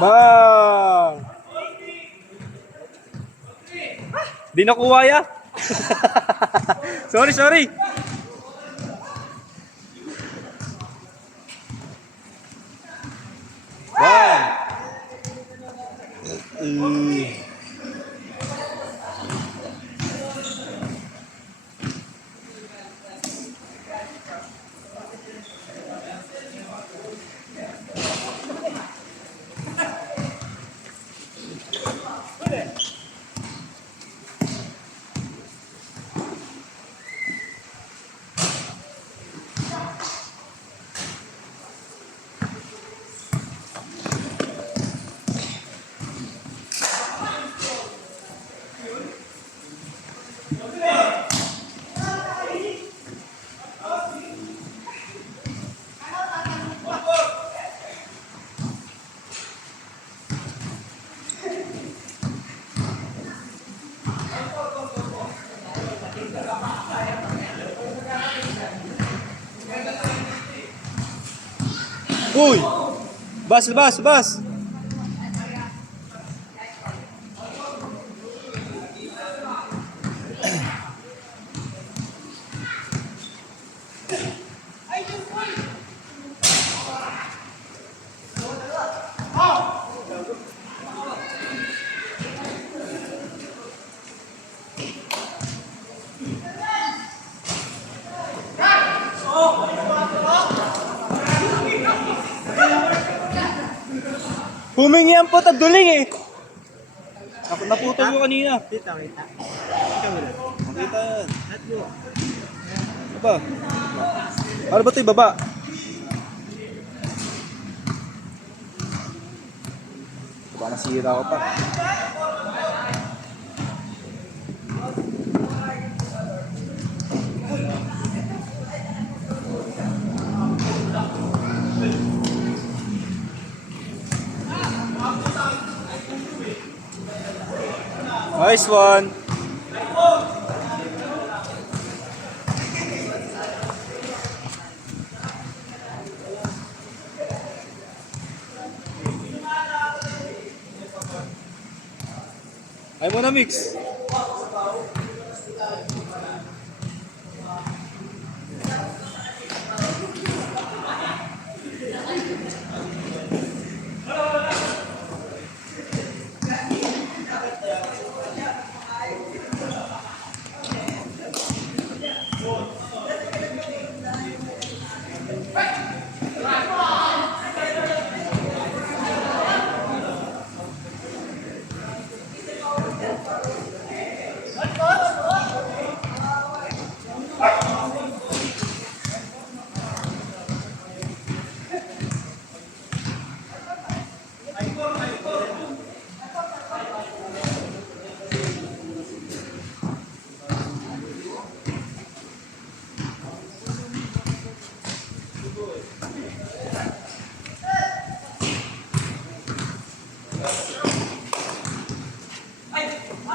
Bang! Di nakuha ya? Sorry, sorry. Bang! Uy! Bas, bas, bas! Humingi ang puta duling eh! Naputol ko kanina. Kita. Makita yan. Baba. Ano ba ito ibaba? Baka nasira ko pa. Nice one. Ay mo na mix.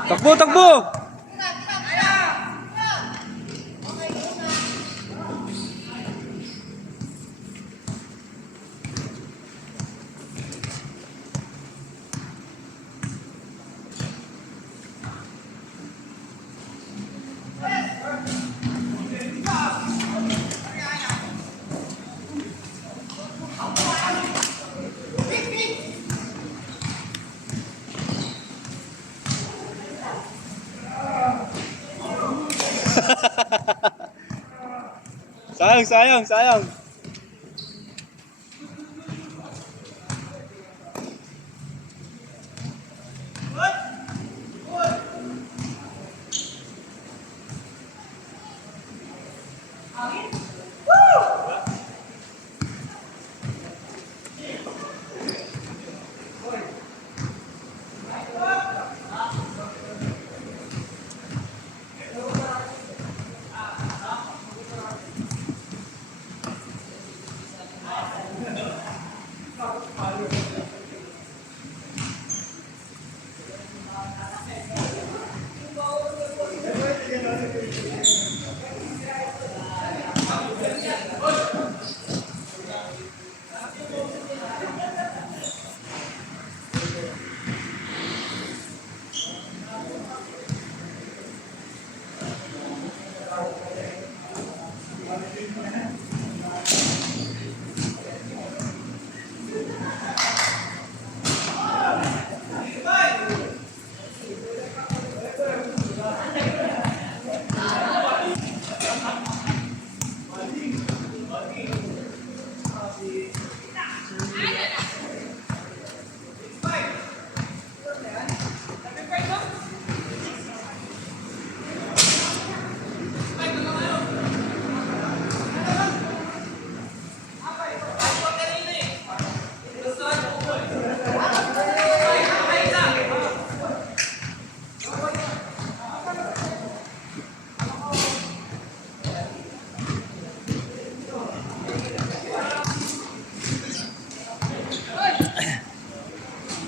Takbo, takbo! Sayang, sayang, sayang.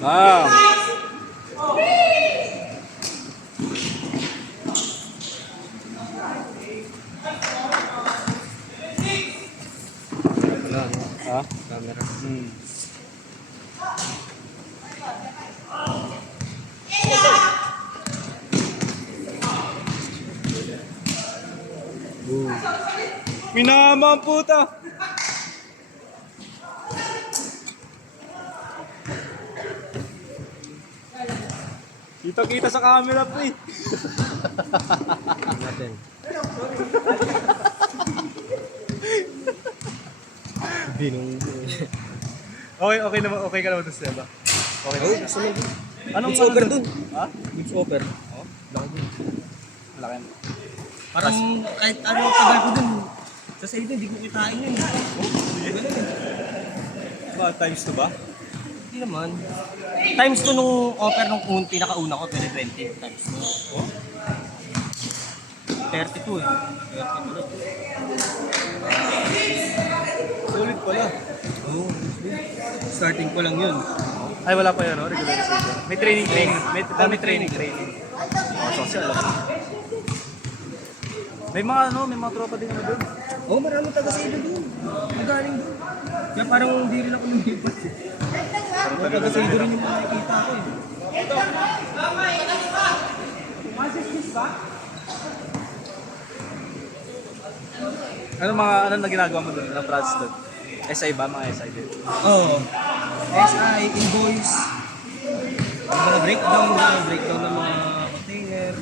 Ah. Wala, no? Ha? Camera. Hmm. Boom. Minama ang puta. Kita-kita sa camera po eh. Natin. Binong. Okay, okay naman, okay ka naman doon, Seba. Okay Oh, naman. gusto mo. Anong Beach over ano dun. Ha? Beach over. Oh, Laki dun. laki. Parang kahit ano tagal ko dun. Sa sa'yo dun, di ko kitain yun. Ba, times 2 ba? Hindi naman. Times 2 nung offer nung pinakauna ko, 2020. Times 2. Oh? 32 eh. 32 lang. Solid pala. Oo. Starting ko lang yun. Ay, wala pa yan, no? Regular season. May training. May training. Oh, social lang. May mga ano, may mga tropa din naman doon. Oo, maraming taga-saido dun. Magaling dun. Kaya parang hindi rin ako lumipat eh. Mga taga-saido rin yung mga nakikita ko eh. Ano na ginagawa mo doon? Anong projects doon? SI ba? Mga SI din. Oo. SI, invoice. Mga breakdown ng mga container.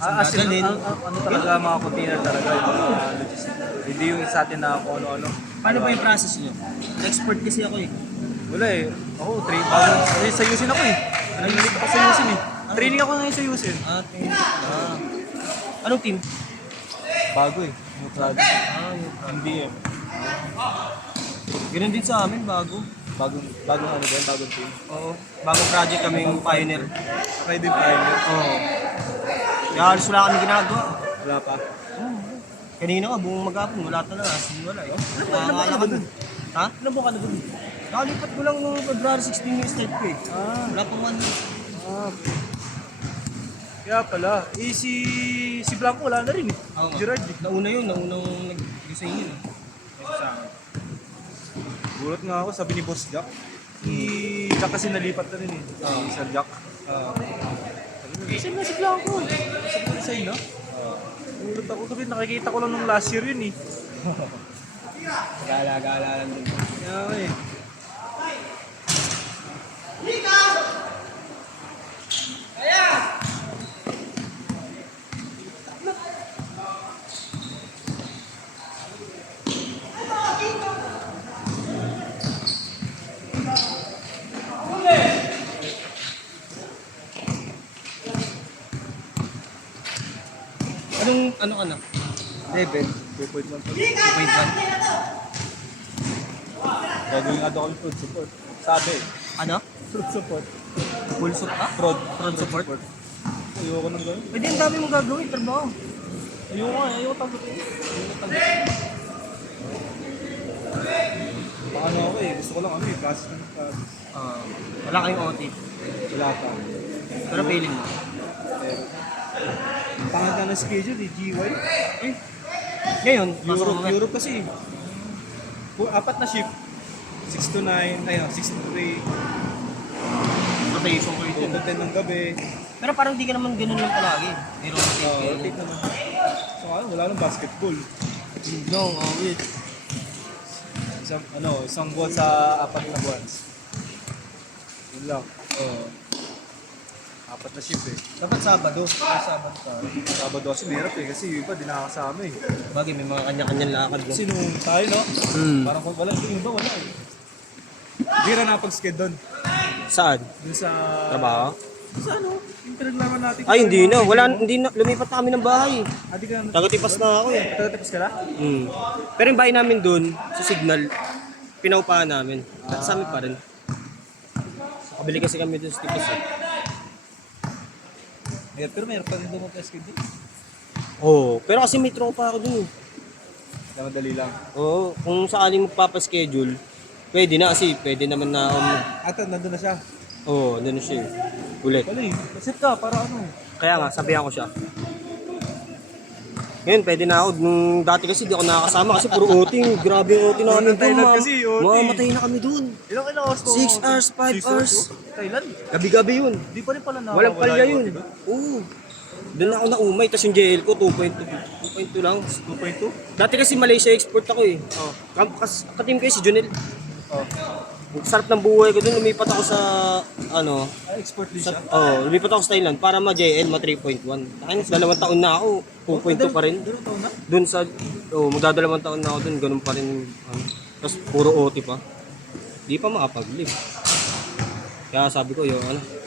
As in, Magalin. ano talaga mga container talaga, yung mga logistics. Hindi yung sa atin na kung ano-ano. Paano ba yung process nyo? Expert kasi ako eh. Wala eh. Ako, sa Yusin ako eh. Nalilit ako sa Yusin eh. Training ako ngayon sa Yusin. Anong team? Bago eh. Yung project. Yung MDM. Ganun din sa amin, bago. Bagong ano din, bagong team. Oo. Bagong project kami yung pioneer. Try din pioneer. Oo. Kaya halos wala kami ginagawa. Wala pa. Kanina nga, buong maghapon, wala talaga. Wala eh. Nakakala ka dun. Ha? Ilan buwan ka na dun? Nakalipat ko lang nung February 16 yung start ko eh. Wala pang one week. Kaya pala. Eh si Blanco wala na rin eh. Oo nga. Gerard eh. Nauna yun, naunang nag-design yun. Sa akin. Gulat nga ako, sabi ni Boss Jack. Jack kasi nalipat na rin eh. Si Sir Jack. Kasi na si Blanco. Sabi ko design no? Gulat ako kasi nakikita ko lang nung last year yun eh. Gala-gala lang din. Kaya nga eh. Ano ka na? Level. 2.1 pa. 2.1? Gagawin nga daw kami fraud support. Sabi eh. Ano? Fraud support. Full support? Ah? Fraud. Fraud support? Ayoko nang gawin. Pwede ang dami mong gagawin, trabaho. Ayoko tanggapin. Paano ako eh. Gusto ko lang ano eh. Process ng process. Wala kayong OT. Wala pa. Pero feeling mo. Pero, pangat na ng schedule eh. GY. Eh, Ngayon, pasok mo nga. Europe kasi. Apat na shift. 6 to 9, ayun, 6 to 3, Rotation ko 2 ito. to 10 ng gabi. Pero parang di ka naman ganun lang palagi. May rotation. Rotate naman. So ano, wala nang basketball. No, wait. Isang buwan sa 4 na buwan. Yun lang. Apat na shift eh. Dapat Sabado. Sabado ka. Sabado kasi mahirap eh, kasi yung iba di nakakasama eh. Bagay, may mga kanya-kanyang lakad. Kasi nung tayo no, Hmm. parang kung wala, yung iba wala eh. Hindi na napag-sked doon. Saan? Doon sa... Trabaho? Sa ano? Yung pinaglaman natin. Ay, hindi na. Hindi na. Lumipat na kami ng bahay. Di ka na... Tagatipas na ako eh. Tagatapos ka na? Pero yung bahay namin dun, sa Signal, pinaupahan namin. At sa amin pa rin. Kabili kasi kami dun sa Tipas eh. Pero mayroon pa rin doon mag-sked doon. Oo. Pero kasi may tropa ako dun eh. Madali lang. Oo. Kung sakaling magpapaschedule, pwede na kasi pwede naman na Nandun na siya. Oo, doon siya eh. Ulit. Pala eh. Set ka para ano. Kaya nga, sabihan ko siya. Ngayon, pwede na ako. Nung dati kasi di ako nakakasama kasi puro OT. Grabe yung OT namin doon, Thailand ma'am. kasi, OT. Mamamatay na kami doon. Ilang hours ko? 6 hours, 5 hours. Thailand? Gabi-gabi yun. Di pa rin pala na. Walang palya yun. Oo. Doon ako naumay. Tapos yung JL ko, 2.2. 2.2 lang. 2.2? Dati kasi Malaysia export ako eh. Oh. Kateam ko si Junel. Oh. Ang sarap ng buhay ko doon. Lumipat ako sa, ano, Ay, export din siya. lumipat ako sa Thailand para ma-JL, ma-3.1. Ayun, 2 taon na ako. 2.2 pa rin. Dalawang taon na? Doon sa, magdadalawang taon na ako doon. Ganun pa rin. Tapos puro OT pa. Di pa makapag-live. Kaya sabi ko,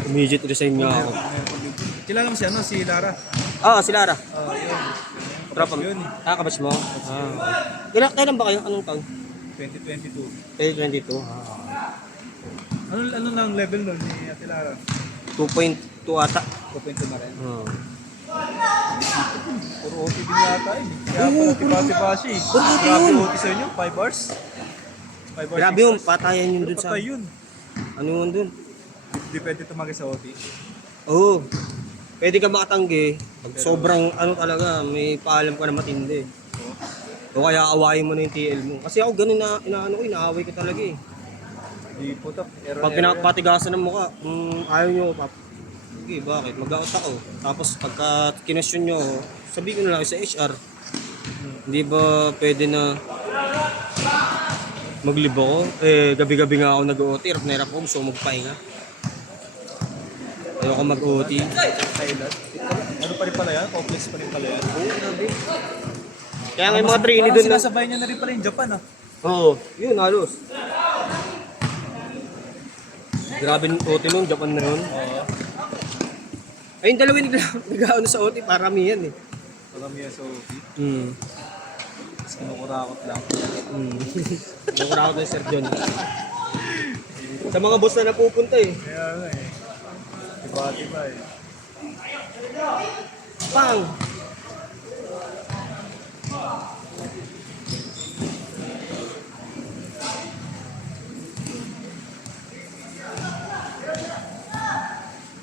immediate resign nga ako. Kilala mo si ano, si Lara. Si Lara. Yun. Tropa mo. Yun. Kabatch mo? Kailan ba kayo? Anong taon? 2022. 2022. Ano lang level nun ni Ate Lara? 2.2 ata. 2.2 na rin. Puro OT din yata yun. Kaya Oo, pala tiba-tiba siya eh. Puro OT Grabe yun. OT sa inyo, 5 hours? 5 hours, Grabe 6 yun, hours. patayan yun dun sa, Patay yun. ano yun dun? Di pwede tumagay sa OT. Oo. Pwede ka makatanggi. Pag sobrang ano talaga, may paalam ka na matindi. O kaya awayin mo na yung TL mo. Kasi ako ganun na inaaway ko talaga eh. Di po to. Pag pinapatigasan ng mukha, ayaw nyo, sige, bakit? Mag-out ako. Tapos pagka kinestyon nyo, sabihin ko na lang sa HR. Hindi ba pwede na mag-live ako? Gabi-gabi nga ako nag-OT. Hirap na hirap ako. Gusto ko magpahinga. Ayoko mag-OT. Thailand. Ano pa rin pala yan? Complex pa rin pala yan. Oo, grabe. Kaya nga yung mga trainee doon na. Sinasabay niya na rin pala yung Japan ah. Oo, yun halos. Grabe ng OT nun, Japan na yun. Oo. Ayun, dalawin nag-ano sa OT, paramihan eh. Marami yan sa OT. Tapos kinukurakot lang. Nakurakot na Sir John. Sa mga boss na napupunta eh. Kaya nga eh. Diba eh. Pang!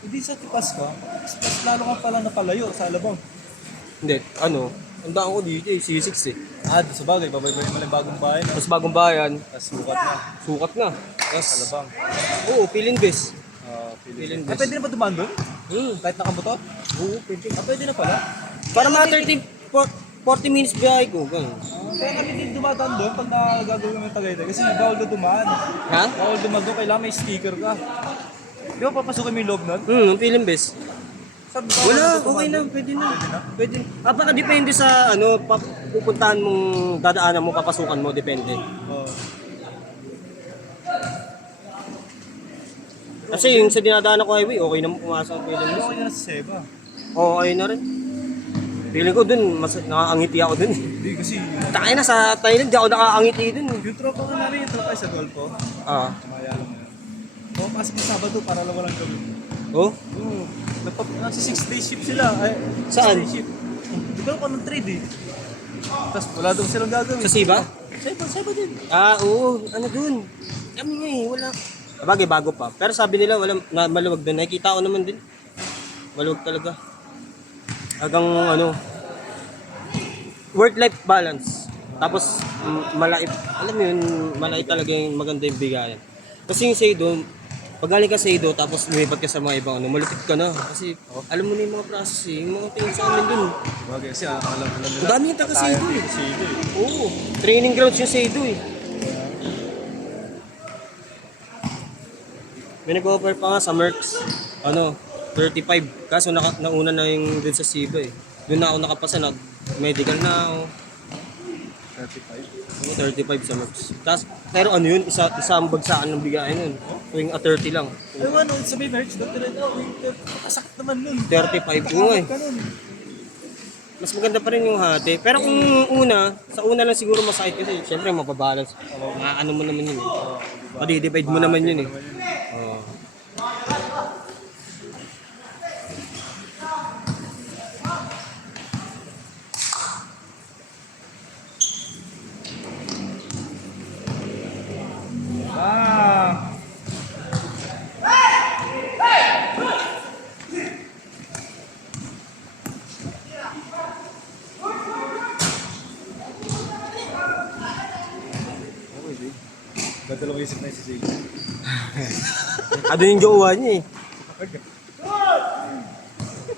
Hindi sa tipas ka, mas lalo ka pala napalayo sa alabang. Hindi, ano, ang daan ko dito eh, C6 eh. Sa bagay, babay-bay mo lang bagong bahay na. Tapos bagong bayan, Tapos sukat na. sukat na. Tapos, Alabang. oo, feeling best. Feeling Feeling best. Pwede na ba dumaan doon? Kahit nakamotor? Oo, pwede. Pwede na pala. Para mga 40 minutes biyahe ko, ganun. Kaya kami din dumadaan doon pag nagagawin kami Tagaytay. Kasi bawal na dumaan. Ha? Bawal dumaan doon, kailangan may sticker ka. Di ba papasukin mo yung loob nun? Ang feeling best. Sabi bawal Wala, na dumaan okay na, doon. pwede na. Pwede na? Pwede. Baka depende sa ano, pupuntahan mong dadaanan mo, papasukan mo, depende. Oo. Kasi yung sa dinadaanan ko highway, okay na pumasok ang feeling Pero mo. okay na sa Seba. Okay na rin. Feeling ko dun, nakakangiti ako dun. Hindi kasi Takay na sa Thailand, di ako nakakangiti dun. yung tropa ko namin, yung tropa sa Golfo. Ah. Tumaya lang yun. Pasok yung Sabado para lang walang gawin. Oh? Oo. Nagsi 6-day shift sila. Ay, Saan? 6-day shift. Di ba ako ng trade eh. Tapos wala daw silang gagawin. Sa Siba? Seba din. Oo, ano dun? Kami nga eh, wala. Bagay, bago pa. Pero sabi nila, maluwag dun. Nakikita ko naman din. Maluwag talaga. Hanggang ano, work-life balance. Tapos, malait. Alam mo yun, malait talaga yung maganda yung bigayan. Kasi yung Seido, pag galing ka Seido, tapos lumipat ka sa mga ibang ano, malupit ka na. Kasi alam mo na yung mga process eh. Yung mga tingin sa amin dun. Bagay kasi alam nila. Ang dami yung taga Seido eh. Seido eh. Oo, training grounds yung Seido eh. May nag-offer pa nga sa Mercs, 35. Kaso nauna na yung dun sa Siba eh. Doon na ako nakapasa, medical na ako. 35. Oo, 35 sa Mercs. Pero ano yun, isang bagsaan ng bigayan yun. Tuwing 30 lang. Ay, ano, sabi merch, Dr. Ito, kasakit naman nun. 35 ko eh. Ka nun. Mas maganda pa rin yung hati. Pero kung sa una lang siguro masakit kasi syempre mababalance. Ano mo naman yun eh. Madi-divide mo naman yun eh. Oo. Ah! Dadalawang isip na si Zay. Ano yung jowa niya eh.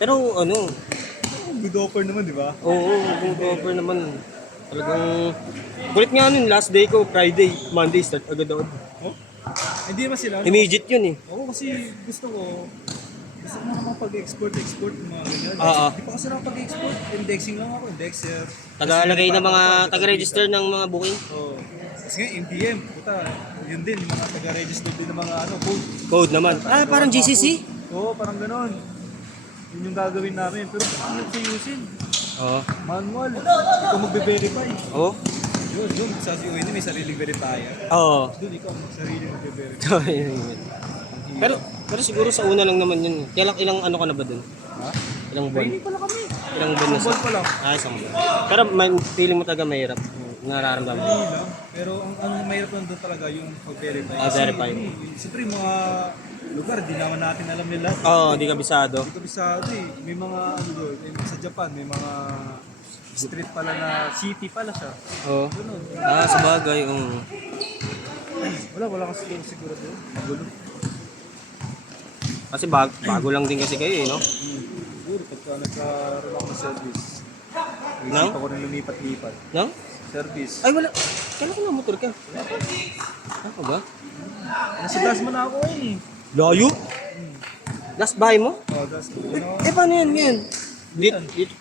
Pero ano, Good offer naman, di ba? oo, good offer naman. Talagang, kulit nga nun, last day ko, Friday, Monday, start agad ako. Oh? Hindi naman sila. Immediate yun eh. Ako kasi gusto ko naman pag-export ng mga ganyan. Oo. Hindi pa kasi nakapag-export. Indexing lang ako, indexer. Tagalagay ng mga, taga-register ng mga booking. Oo. Kasi nga, MDM, puta, yun din, yung mga taga-register din ng mga code. Code naman. Ah, parang GCC? Oo, parang ganon. Yun yung gagawin namin. Pero ano sa ayusin? Oo. Manual. Ikaw magbe-verify. Oo? Yun, sa CON may sariling verifier. Oo. Doon ikaw ang sarili magbe-verify. pero siguro sa una lang naman yun. Ilang ano ka na ba dun? Ha? Ilang buwan? Training pala kami. Ilang buwan na Isang buwan pa lang. Ah, isang buwan. Pero feeling mo talaga mahirap. Nararamdaman. Hindi lang. Pero ang mahirap lang doon talaga yung pag-verify. Ah, verify. Siyempre yung mga lugar, di naman natin alam nila. Oo, di kabisado. Hindi kabisado eh. May mga ano doon, sa Japan, may mga street pala na city pala siya. Oo. Ganun. Ah, sa bagay. Wala kasi siguro doon. Magulo. Kasi bago lang din kasi kayo eh, no? Siguro pagka nagkaroon ako ng service. No? Isip ako rin lumipat-lipat. No? Service. Ay, wala. Kailan ka na motor ka? Ako ba? Nasa Dasma na ako eh. Layo? Last bahay mo? Oh, Dasma. Ano? Eh, paano yan ngayon? Dito.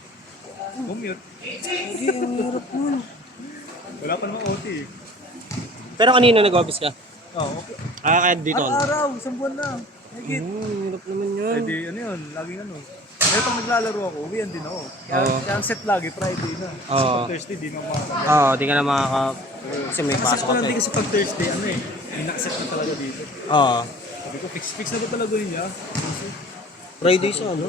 Commute. Hindi, ang hirap nun. Wala pa namang OT eh. Pero kanina nag-office ka? Oh, okay. Ah, kaya dito. Araw-araw, isang buwan na. Higit. Hirap naman yun. Pwede, ano yun, laging ano. Pero pag naglalaro ako, uwian din ako. Kaya ang set lagi, Friday na. Kasi Oo. pag Thursday, di na makakagay. Oo, di ka na kasi may Kasi pasok ko ka lang pa din eh. kasi pag Thursday, ano eh, may nakaset na talaga dito. Oo. Sabi ko, fix na ba talaga yun niya? Friday sa ano?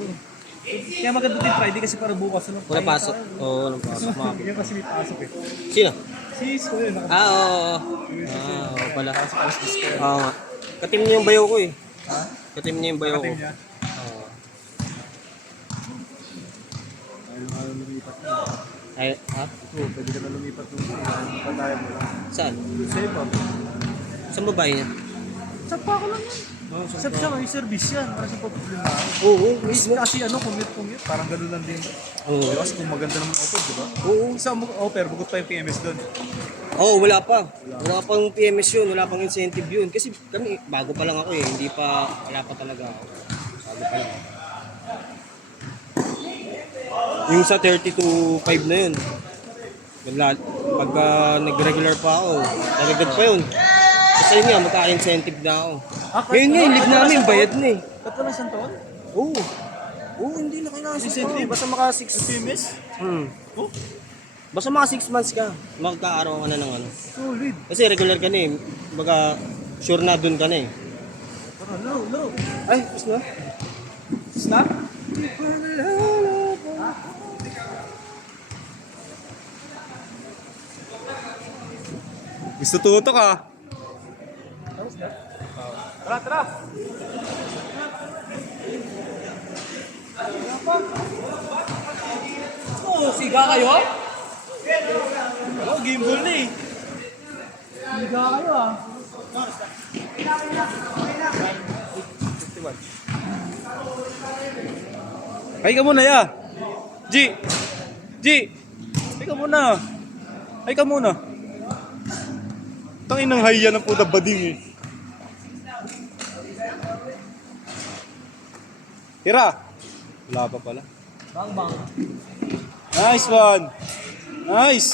Kaya maganda din Friday kasi para bukas ano. Wala pasok. Oo, walang pasok. Yan kasi may pasok eh. Sino? Si Isko yun, Ah, oo. Oo pala. nakapasok alas 10 ko. Oo nga. Katim niya yung bayo ko eh. Ha? Katim niya yung bayo ko. Katim niya. Oo. Ayaw nga lumipat na. Ay, ha? Oo, pwede ka na lumipat nung patayan mo lang. Saan? Sa'yo pa. Saan babae niya? Sagpa ko lang yan. Oo, Sab siya, may service yan. Para sa problema. Oo, Kasi ano, commute. Parang gano'n lang din. Oo. Di ba? Kasi kung maganda naman offer, di ba? Oo. Isa mo offer, bugot pa yung PMS doon. Oo, wala pa. Wala pang PMS yun, wala pang incentive yun. Kasi kami, bago pa lang ako eh. Hindi pa, wala pa talaga ako. Bago pa lang. Yung sa 30 to 5 na yun. Pagka nag-regular pa ako, naragad pa yun. Kasi yun nga, magka-incentive na ako. Ngayon nga, yung leave namin, bayad na eh. Ba't wala isang taon? Oo. Oo, hindi na kailangan sa Incentive? Basta maka 6. PMS? Oh? Basta mga 6 months ka, magkaaraw ka na ng ano. Solid. Kasi regular ka na eh. Baga, sure na dun ka na eh. Parang low. Ay, gusto na? Snap? Gusto tutok ah. Tara. Oh, siga kayo? Oh, gimbal na eh. Siga kayo ah. 51. Ay ka muna ya. G. Ay ka muna. Tangin ng haya ng puta bading eh. Tira. Wala pa pala. Bang. Nice one. Nice.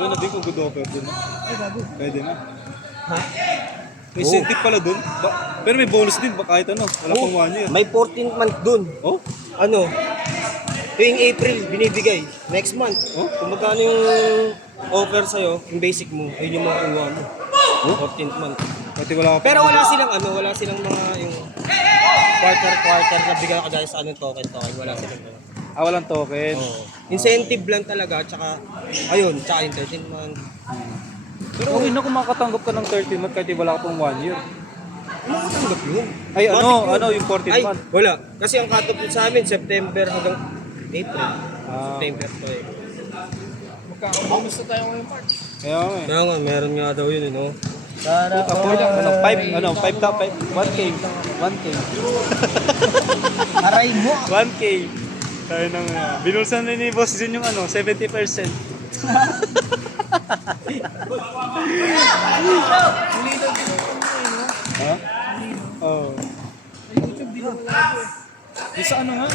Wala na din kung good offer dun. Ay, bago. Pwede na. Ha? May incentive pala dun. Pero may bonus din. Kahit ano. Wala pang 1 year. May 14th month dun. Oh? Ano? Tuwing April, binibigay. Next month. Oh? Kung magkano yung offer sa'yo, yung basic mo, ayun yung makukuha mo. Oh? 14th month. Pati wala ka pa. Pero wala silang mga yung quarter na bigyan ka dahil sa anong token. Wala silang ano. Ah, walang token. Oo. Incentive lang talaga, tsaka, ayun, tsaka entertainment. Pero okay na kung makatanggap ka ng 13 month kahit wala ka pang 1 year. Tanggap yun. Ay, ano, Bakit yun? yung 14 Ay, month? wala. Kasi ang cut-off yun sa amin, September hanggang April. September to eh. Magkakabonus na tayo ngayong March. Kaya nga eh. Kaya nga, meron nga daw yun, no? Ako lang, 5 top, 1K. 1K. Aray mo! 1K. Tayo nang, binulsan na ni Boss Jun yung 70%. Ha? Oo. YouTube din ako labo eh. Yung sa ano nga?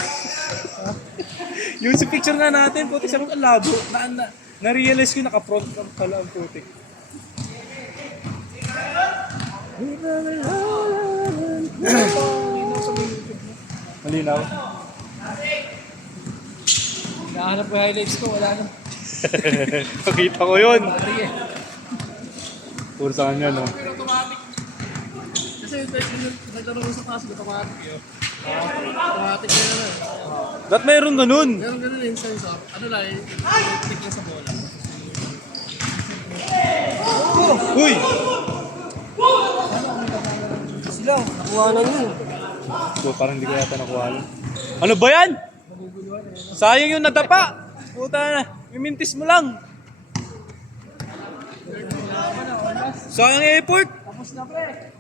Yung sa picture nga natin, puti siya ang labo. Na-realize ko naka-front cam pala ang putik. Malinaw? Hinahanap ko yung highlights ko, wala na. Pakita ko yun. Battery eh. Puro sa kanya, no? Pero automatic. Kasi yung naglaro ko sa taas, automatic yun. Automatic na naman. Ba't mayroon ganun? Meron ganun yung sensor. Ano lang eh, tick lang sa bola. Uy! Sila, Nakuha na yun. Parang hindi ko yata nakuha yun. Ano ba yan? Sayang yung nadapa. Puta na. Mimintis mo lang. Sayang yung effort. tapos na pre.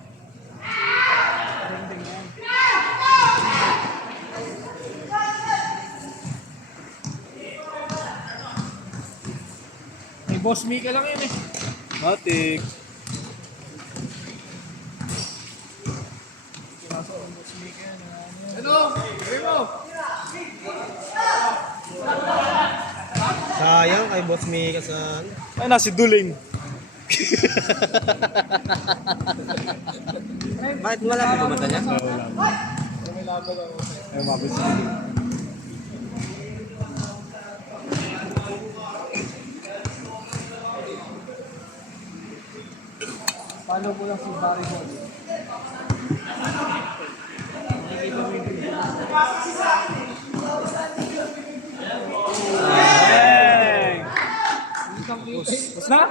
May boss Mika lang yun eh. Matik. Ano? Hero! Sayang kay Boss Mika sa... Ay, nasi Duling. Bakit malapit ba mata niya? Ay, mabis. Follow ko lang si Barry Gold. Bang! Kitang kita. Tapos na?